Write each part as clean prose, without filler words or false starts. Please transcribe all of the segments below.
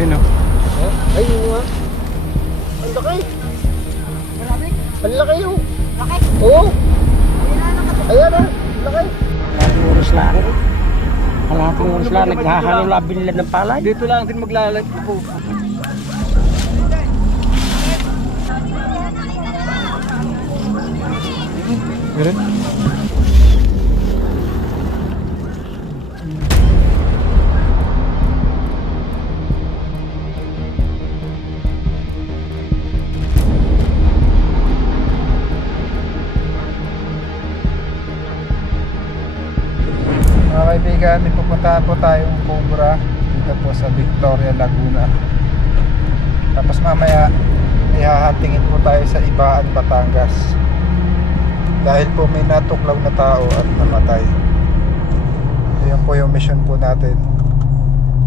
Ayun o. Ay, yun nga. Ang laki. Marami? Ang laki yun. Laki? Oo. Ayan Ayan na, o. Laki. Kalahating oras lang. Kalahating oras lang. Naghahalo labi nila ng palay. Dito lang din maglalag po. Meron? Mga kaibigan, may pupuntahan po tayong Cobra dito po sa Victoria, Laguna. Tapos mamaya ihahatingin po tayo sa Ibaan, Batangas dahil po may natuklaw na tao at namatay. Ayan po yung mission po natin.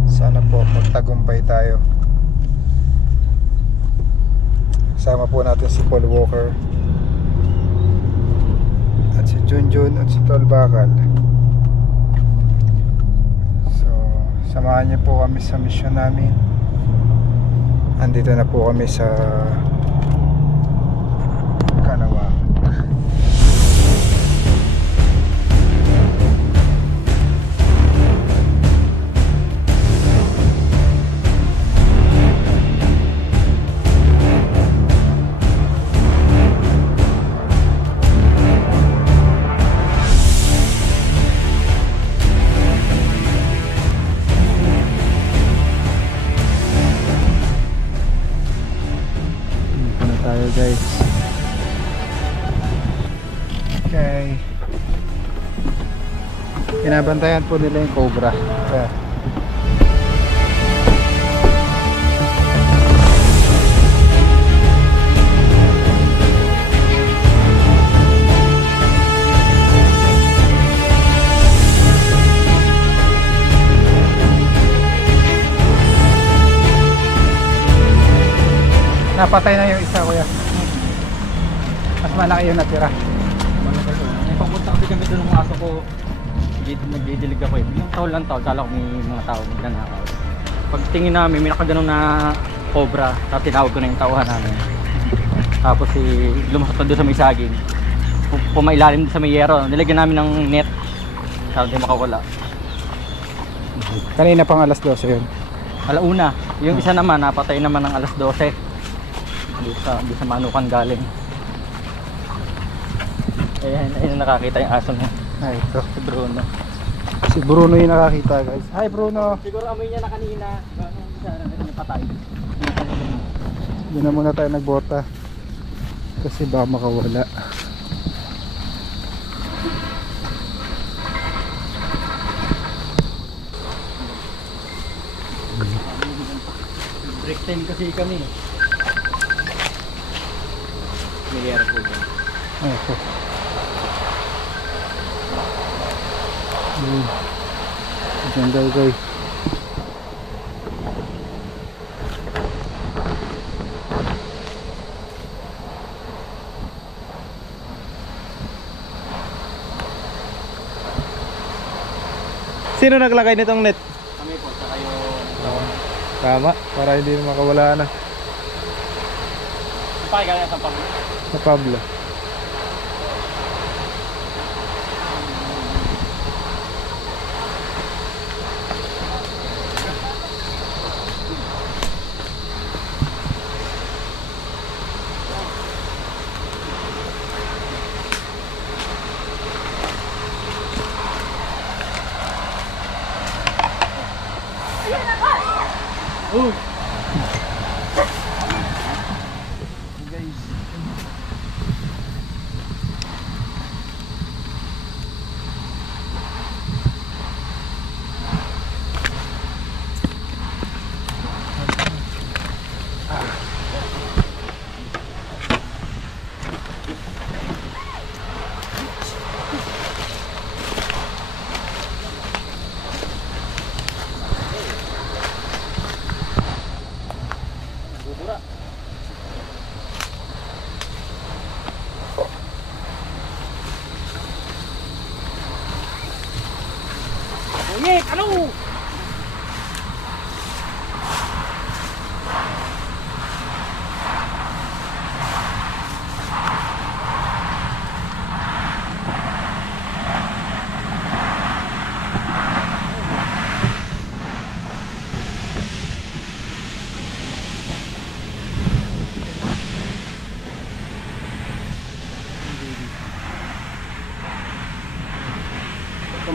Sana po magtagumpay tayo. Kasama po natin si Paul Walker at si Junjun at si Tol Bakal. Samahan niyo po kami sa mission namin. Andito na po kami sa Kanawa. Tayo guys. Okay. Binabantayan po nila yung Cobra. Kaya napatay na yung isa, kuya. Mas malaki yung natira. May pagpunta kasi kami doon ng aso ko. Nagdidilig ako eh. Yung tao lang tao. Kala ko may mga tao magnanakaw. Pagtingin namin, may nakaganon na cobra. Tapos tinawag ko na yung tauhan namin. Tapos lumusot na doon sa may saging. Pumailalim doon sa may yero. Nilagyan namin ng net. Tapos di makawala. Kanina pang alas 12 yun. Alauna. Yung isa naman, napatay naman ng alas 12. Di sa Manukan galing. Ayun nakakita yung aso niya. Ay, ito. Si Bruno. Si Bruno yung nakakita, guys. Hi, Bruno. Siguro amoy niya na kanina. Yung patay. Doon na muna tayo nagbota. Kasi baka makawala. Break time kasi kami. May yero po dyan. Ay, ito. Ganda, guys. Sino naglagay nitong net? Kami po, saka yung Tama, para hindi na makawala na. pakagaling sa pag Sa Pablo. Uy, ano?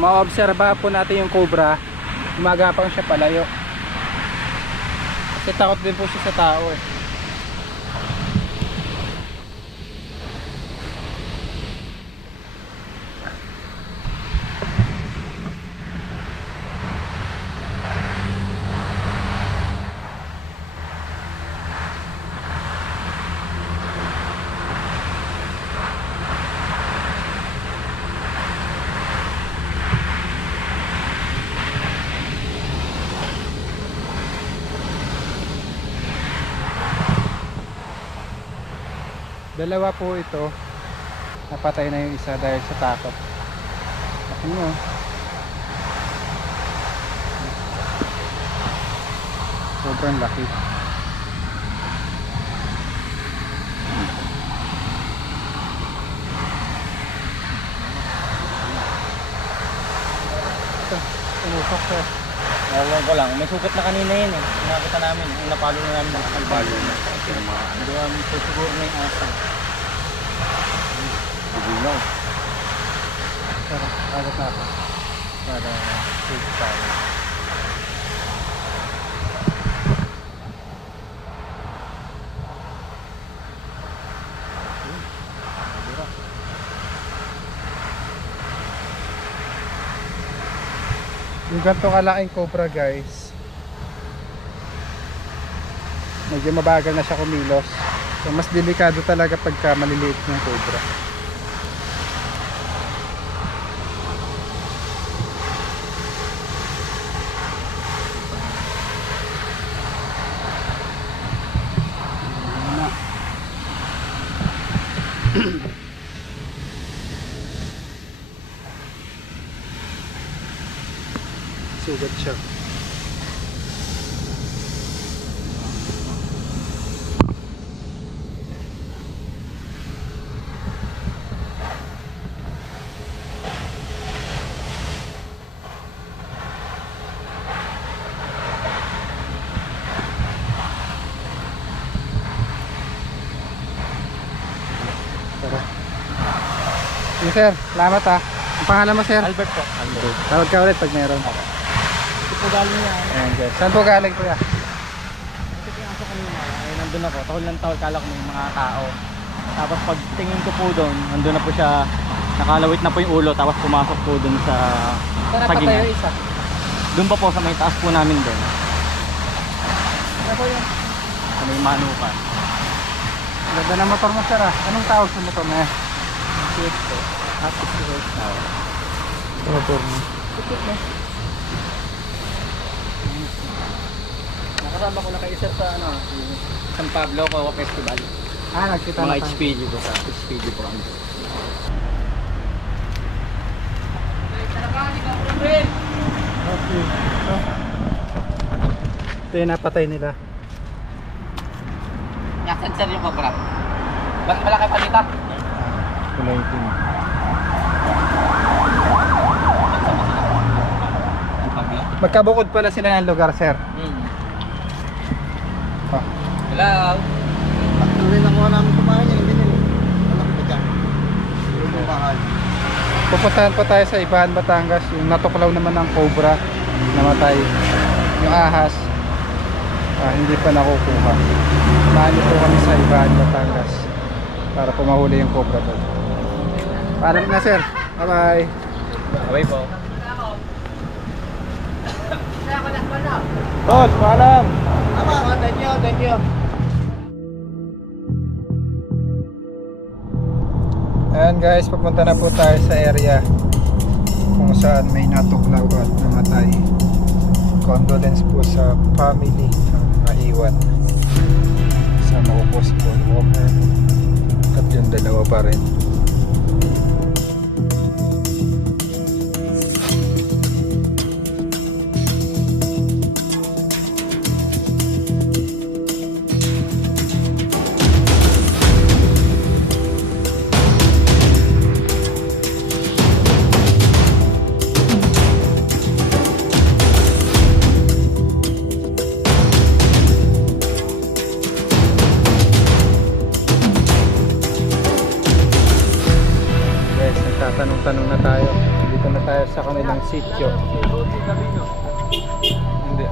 maobserbahan po natin yung cobra, gumagapang siya palayo. Kasi takot din po siya sa tao eh. Dalawa po ito. Napatay na yung isa dahil sa takot. Laki mo. Sobrang laki. Ito, tumusok sir. Ewan ko lang, may sukat na kanina yun eh. Nakita namin, yung napalo na namin ng kalbalo na. Hindi kami siguro na yung asa. Bigino. Tara, agad na ako. Para safe tayo. Yung ganito kalaking cobra guys, medyo mabagal na siya kumilos. So mas delikado talaga pagka maliliit yung cobra. Sugat siya. Tara. Sige sir, salamat ha. Ang pangalan mo sir? Albert po. Albert. Tawag ka ulit pag meron. Ito po galing niya. Ayan guys. Saan po galing kuya? Ito yung aso kanina. Ay, nandun ako. Takol ng tawal, kala ko may mga tao. Tapos pag tingin ko po doon, nandun na po siya. Nakalawit na po yung ulo. Tapos pumasok po doon sa sagingan. isa? Doon pa po sa may taas po namin doon. Ano po yun? Sa may manukan. Ganda na motor mo sir ha. Anong tawag sa motor na yan? CX po. Happy CX na. Motor mo. Nakasama ko na kayo sir sa ano, San Pablo Kawa Festival. Nagkita Mga na tayo. HPG po sa HPG po kami. Okay. Ito yung napatay nila. Yasan sir yung cobra. Mas malaki pa dito. Kulay itim. San Pablo. Magkabukod pala sila ng lugar sir. Ah. Hello. Tuloy na kuha namin kumain yan. Hindi nila. Alam ko dyan. Yung bahay. Pupuntahan pa tayo sa Ibahan, Batangas. Yung natuklaw naman ng cobra, namatay. Yung ahas, hindi pa nakukuha. Samahan niyo po kami sa Ibahan, Batangas para po mahuli yung cobra doon. Paalam na sir. Bye bye. Bye po. Boss, paalam. Thank you, thank you. Ayan guys, papunta na po tayo sa area kung saan may natuklaw at namatay. Condolence po sa family ng naiwan. Kasama ko po si Paul Walker at yung dalawa pa rin. Tanong-tanong na tayo. Dito na tayo sa kanilang sitio. Hindi.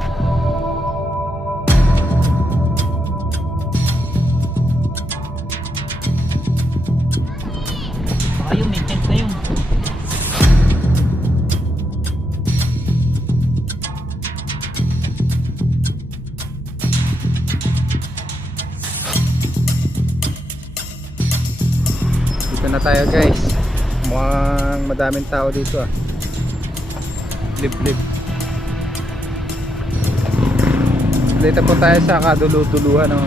Ayun, may tent na yun. Dito na tayo guys. Mukhang madaming tao dito ah. Liblib. Dito po tayo sa kaduluduluhan ng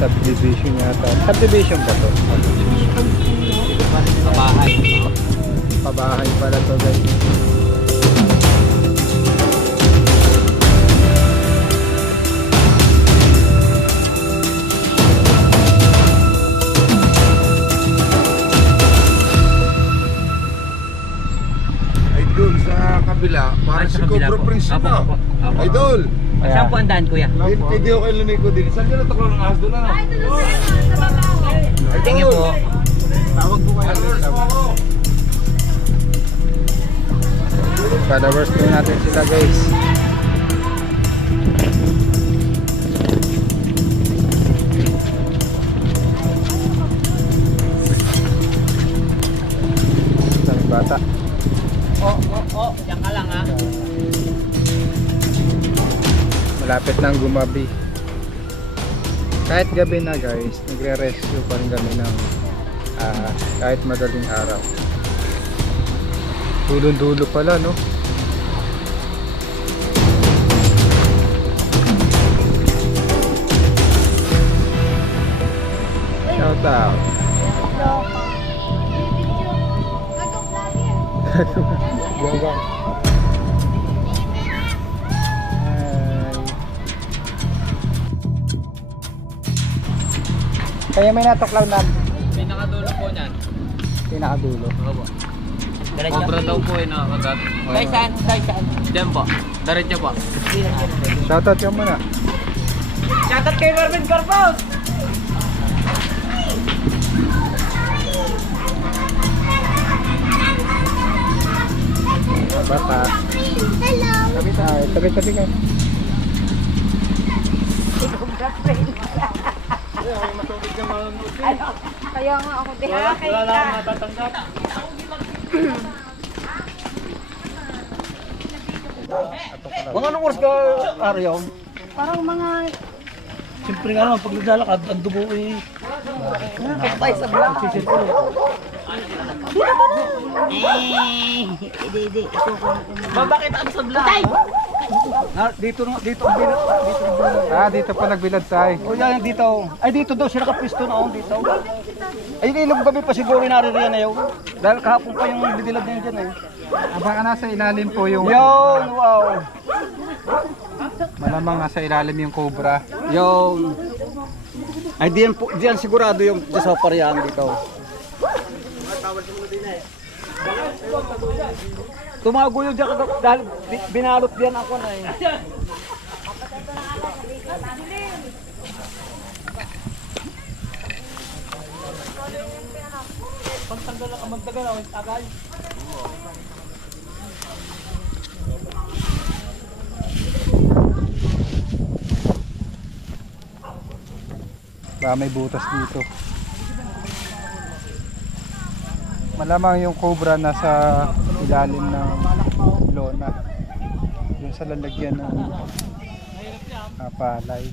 subdivision yata. Subdivision ba to? Pabahay. Pabahay pala to guys. Idol sa kabila, parang si Cobra Prince na. Idol! Saan po ang daan, kuya? Video kayo lunay ko din. Saan ka nataklo ng ahas doon ano? Tingin po. Tawag po kayo. Followers po natin sila guys. Daming bata. Diyan ka lang ha. Malapit nang gumabi. Kahit gabi na guys, nagre-rescue pa rin kami ng kahit madaling araw. Dulong-dulo pala no. Shout out. Gawang. Kaya may natuklaw na Pinakadulo po niyan. pinakadulo. Opo. Cobra daw po yung nakakagat. Saan? Diyan po. Diretso po. Shoutout ka muna. Shoutout kay Marvin Corpus! Bata. Hello. Tabi ka. Kaya nga ako din. Wala lang matatanggap. Mga anong oras ka, Aryo? Parang mga Siyempre nga naman, pag naglalakad, ang dugo eh. patay sa vlog. Bakit ang sa vlog? Dito ang bilad. Dito pa nagbilad tayo. O yan, dito. Ay, dito daw siya nakapisto na ako dito. Ay, ilog gabi pa siguro naririyan na yun. Dahil kahapon pa yung bidilad na yun dyan eh. Baka nasa ilalim po yung Yun, wow. malamang nasa ilalim yung cobra. Yun. Ay, diyan sigurado yung sa pariyan dito. Tumago yun dyan dahil binalot diyan ako na eh. Pagtanggal na ka magtagal, tagal. Baka may butas dito. Malamang yung cobra nasa ilalim ng lona. Yung sa lalagyan ng palay.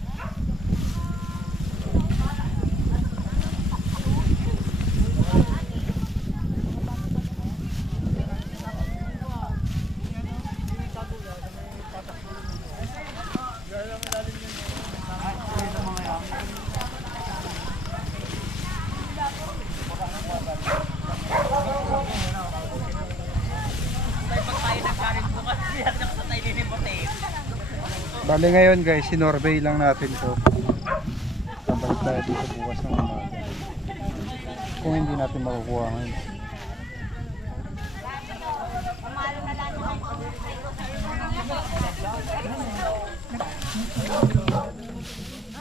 Bali ngayon guys, sinorvey lang natin to. Babalik tayo dito bukas ng umaga. Kung hindi natin makukuha ngayon.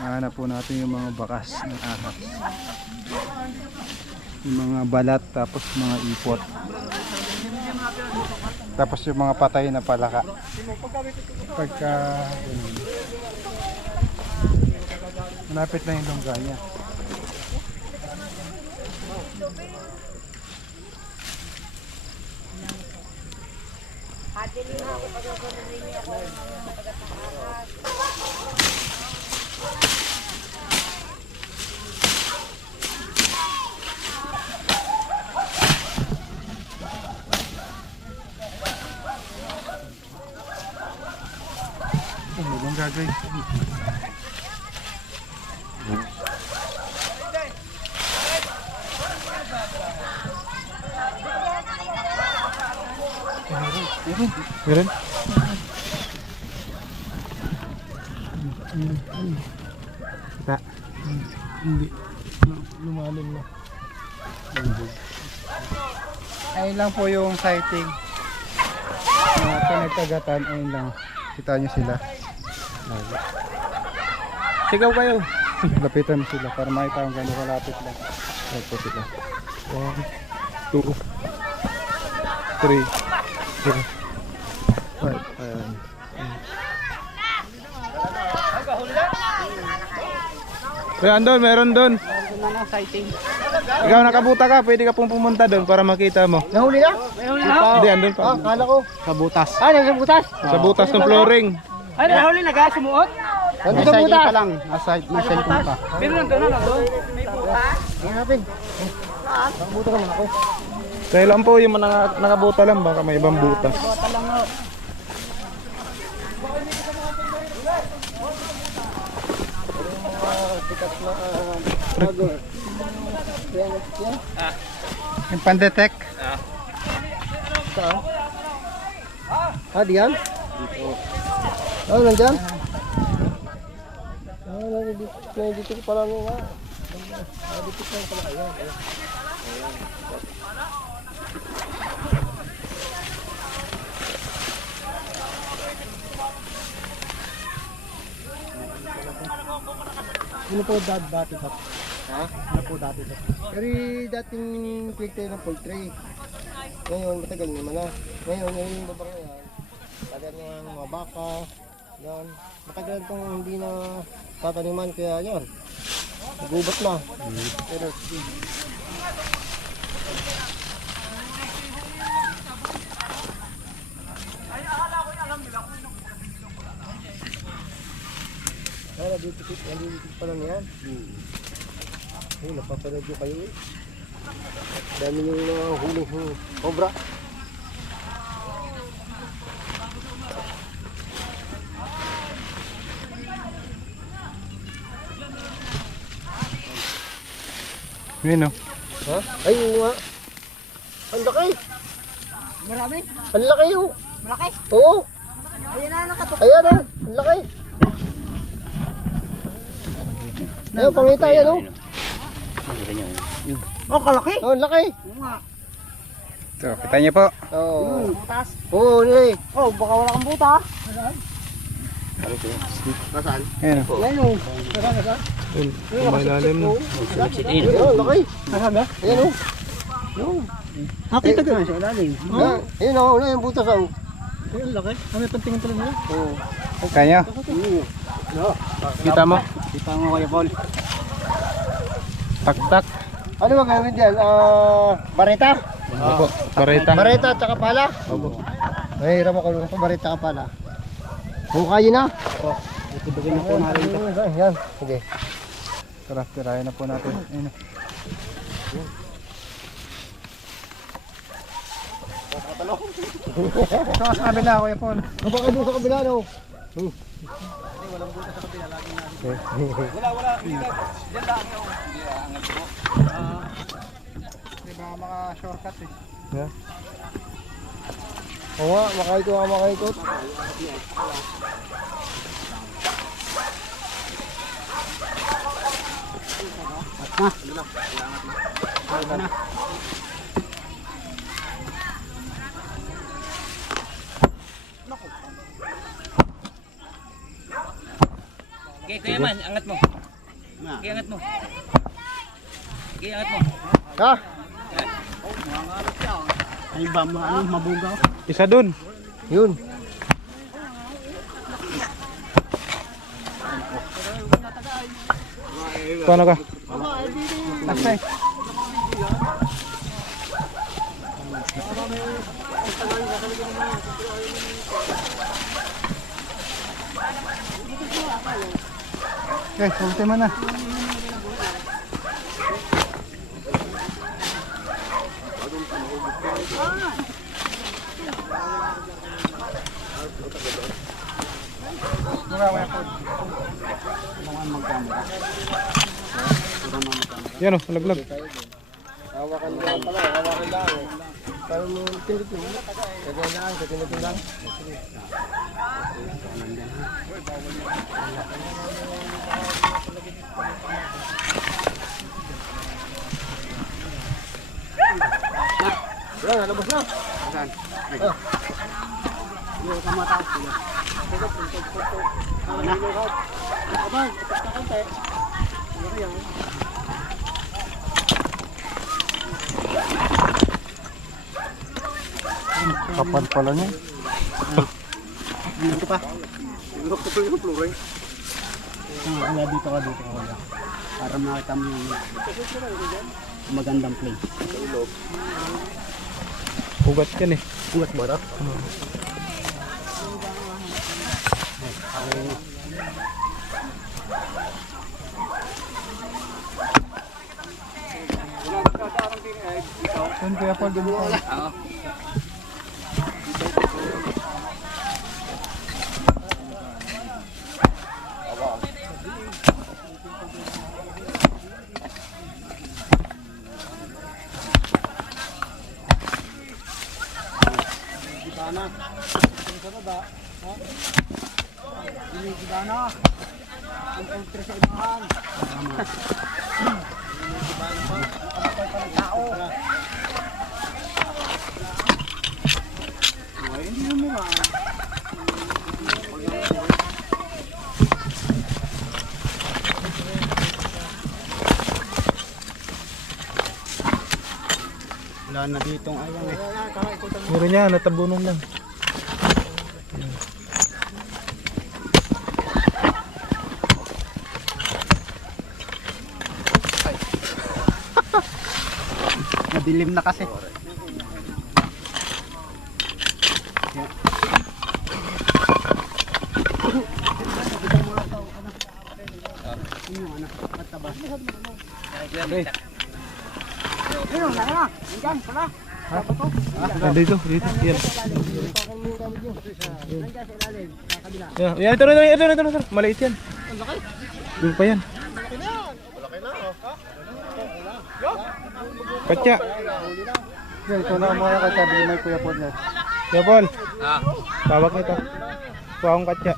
Hanap po natin yung mga bakas ng ahas. Yung mga balat tapos mga ipot. Tapos yung mga patay na palaka. Pagka malapit na yung lungga niya. Lungga guys. Meron? Kita. Hindi. Lumalim na. Ayun lang po yung sighting. Pinagkagatan. Ayun lang. Kita nyo sila. Sigaw kayo. Lapitan mo sila para makita kung gano'n kalapit lang. Ayun po sila. 1, 2, 3, 4, 5. Ayan. Kaya andun, meron doon. Ikaw nakabuta ka, pwede ka pong pumunta doon para makita mo. Nahuli na? Nahuli na? Hindi, andun pa. Kala ko. Sa butas. Nasa butas? Sa butas ng flooring. Nahuli na ga? Sumuot? Nandito sa butas? lang, nasa cellphone pa. Pero nandun na, nandun. May butas? Hanapin. Nakabuta naman ako. Kaya lang po yung nakabuta lang, baka may ibang butas. Buta lang ako. Yung pandetect? Saan? Diyan? Dito. Nandyan? Nandito ko pala nga. Nandito ko pala. Ayan. Ano po dati sa? Ha? Ano po dati sa? Pero dating quick tayo ng poultry. Ngayon matagal naman na. Ngayon yung babang yan. Tagal ng mga baka. Yan. Matagal itong hindi na tataniman kaya yan. Nagubat na. Pero dito pala niyan. Napapanood nyo kayo eh. Dami nyo yung mga huling cobra. Yun o. Ha? Ay, yun nga. Ang laki. Marami? Ang laki yun. Malaki? Oo. Ayan na, nakatok. Ayan na, ang laki. Ayun, pangita yan o. Oh, kalaki. Oh, laki. So, kita niyo po. Oo. Butas. Oo, nilay. Oh, baka wala kang buta. Nasaan? Ayan o. Ayan o. Nasaan? Kumailalim na. Ayun, laki. Nasaan? Ayan o. Nakita ka na sa ilalim. Ayun o, wala yung butas o. Ayun, laki. May pantingin pala nila. Oo. Kaya kita mo? Kita mo kaya Paul. Tak-tak. Ano ba gawin dyan? Bareta? Opo, bareta. Bareta at saka pala? Opo. Mahirap ako lang pa bareta ka pala. Bukayin na? Oo. Itubagin na po natin ito. Yan. Sige. Tara, tirayan na po natin. Ayun o. Ito sa kabila, Kuya Paul. Baka doon sa kabila no? Diba maka-shortcut eh. Yeah. Oo nga, makaikot. Okay, Kuya Man, angat mo. Okay, angat mo. Okay, angat mo. Ha? Ay ba, mabugaw? Isa dun. Yun. Paano ka? Taksay. Guys, ultima na. Yan o, nalaglag. Hawakan lang pala, hawakan lang. Para mo pindot mo. Kagandaan, katinapin lang. Wala, nalabas na. Saan? Oh. Yung kamataas sila. Ano na? Abang, konti. Ano yan? Kapal pala niya. Dito pa. Ilok ko yung flooring. Wala dito ka. Para makita mo yung magandang play. Ugat yan eh. Ugat ba ito? Saan kaya Paul dun pa? Gitana. Sa baba. Ha? Gitana. Ang ultra sa ibahan. Wala na ditong ayang eh. Meron niya, natabunan lang. Madilim na kasi. Dito. Yan. Yan, ito. Maliit yan. Doon pa yan. Katya. Ito na mga kasabi ni Kuya Paul na. Kuya Paul. Tawag nito. Kuha akong katya.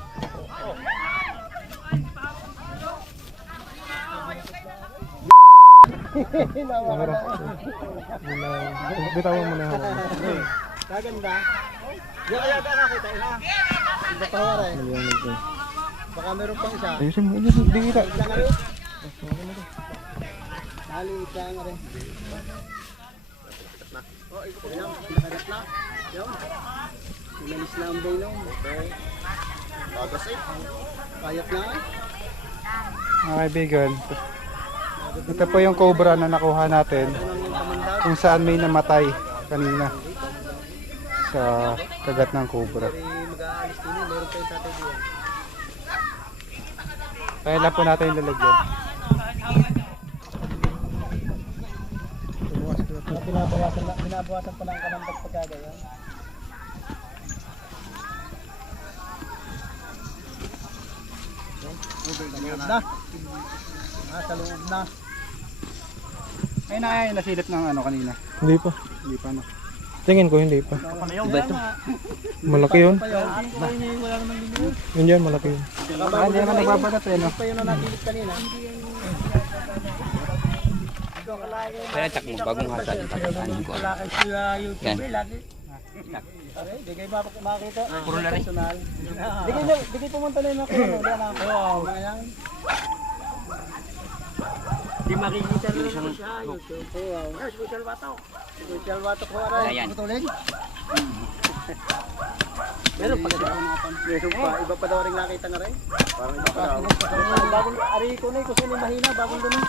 Bitawan mo na. Kaganda. Yung kaya ka nakita ina. Iba pa wala eh. Baka meron pang isa. Ayusin mo. Hindi kita. Dali ita nga rin. Oh, ikaw lang. Nakagat na. Yan. Inalis na ang bailong. Okay. Bagas eh. Payat na eh. Mga kaibigan, ito po yung cobra na nakuha natin kung saan may namatay kanina sa kagat ng cobra. Mag-aalis din eh. Meron pa yung tatay diyan. Kaya lang po natin yung lalagyan. Binabawasan pa lang ka ng pagpagkada yan. Na. Sa loob na. Ay nasilip ng ano kanina. Hindi pa. Hindi pa no. Tingin ko hindi pa. Malaki yun. Yun dyan, malaki yun. Hindi naman nagbabagat eh no. Pa yun na natilip kanina. Kaya tak mo bagong hasad pagkakanin ko. Wala kay siya YouTube Yan. lagi. Di kayo makita. Puro na rin. Personal. Di kayo pumunta na yung mga kuno. Wala na. Oo. Mga yan. Di makikita na naman siya. Yung social watok. Social watok ko aray. Ayan. Putulin. Meron pa kasi. Meron pa. Iba pa daw rin nakita na rin. Parang iba pa daw. Bagong ari ko na. Kung saan mahina. Bagong ganun.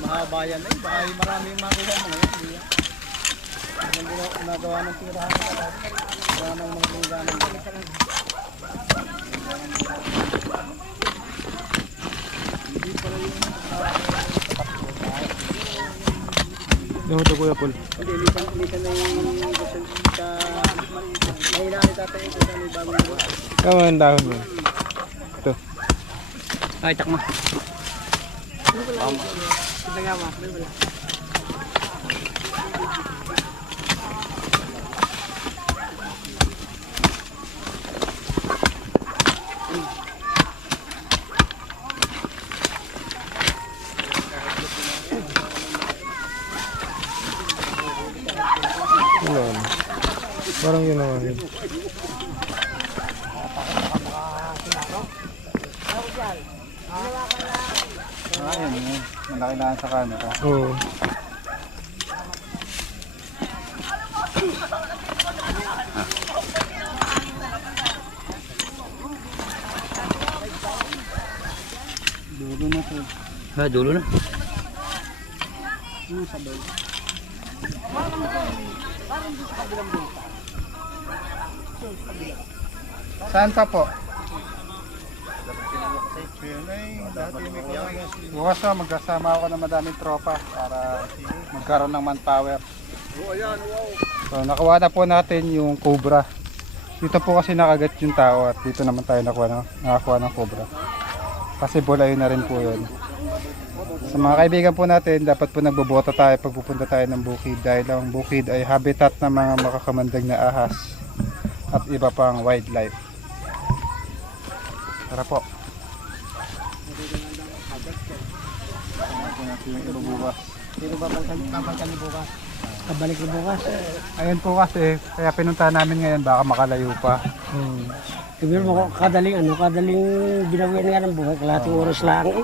Mahaba yan eh. Baka marami yung makuha mo ngayon. Ang ginagawa ng tirahan ko talaga. Wala nang mga tungganan. Hindi pala yung Yung ito Kuya Paul. hindi, lisan na yung gusto sa mahina ni tatay ko sa may bagong gawa. Tama ang dahon mo. Ito. Ay, takma. Kita nga ma, wala. Wala. Parang ginawa yun. Ayun, malaki na sa camera. Oo. Dulo na to. Ha, dulo na. Saan pa po? Bukas na magkasama ako ng madaming tropa para magkaroon ng manpower. So nakuha na po natin yung cobra. Dito po kasi nakagat yung tao at dito naman tayo nakakuha ng cobra. Kasi bulayo na rin po yun. Sa mga kaibigan po natin, dapat po nagboboto tayo pag pupunta tayo ng bukid dahil ang bukid ay habitat ng mga makakamandag na ahas at iba pang wildlife. Tara po. Sino ba babalikan bukas? Kabalik na bukas. Ayun po kasi, kaya pinunta namin ngayon baka makalayo pa. Sabihin mo, kadaling binawian nga ng buhay, kalahating oras lang eh.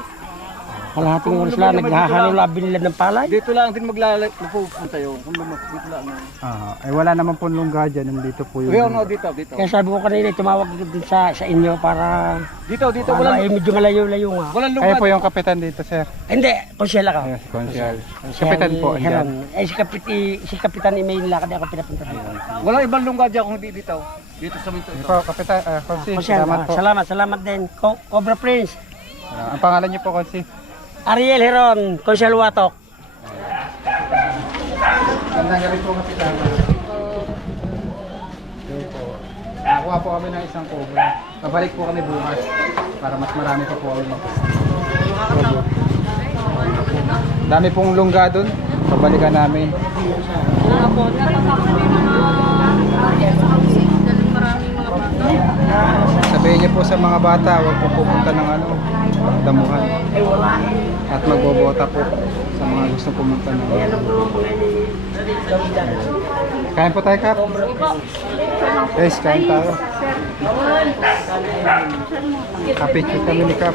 Kalahating oras lang, naghahalo labing nila ng palay. Dito lang din magpupunta yun. Dito lang. Ay wala naman po lungga dyan, nandito po yung... Dito. Kaya sabi ko kanina, tumawag ko dun sa inyo para... Dito, medyo malayo-layo nga. Walang Kayo po yung kapitan dito, sir. Hindi, konsyel ako. Ayun, si Consial. Kapitan po, andyan. Si Kapitan Email Lakad ako pinapunta dito. Walang ibang lungga dyan kung hindi dito. Dito sa minto. Ayun po, kapitan, Consi, Konsyel, salamat po. salamat din. Cobra Prince, Ang pangalan niyo po, Consi? Ariel Heron, Konsyel Watok. Gandang gabi po, kapitan. Ayun po. Nakuha po kami ng isang cobra. Babalik po kami bukas para mas marami pa po kami mag-cobra. Dami pong lungga dun. Pabalikan namin. Sabihin niyo po sa mga bata, huwag po pupunta ng damuhan. At magbobota po sa mga gusto pumunta ng Kain po tayo, Kap. Guys, kain tayo. Kapit kami ni Kap.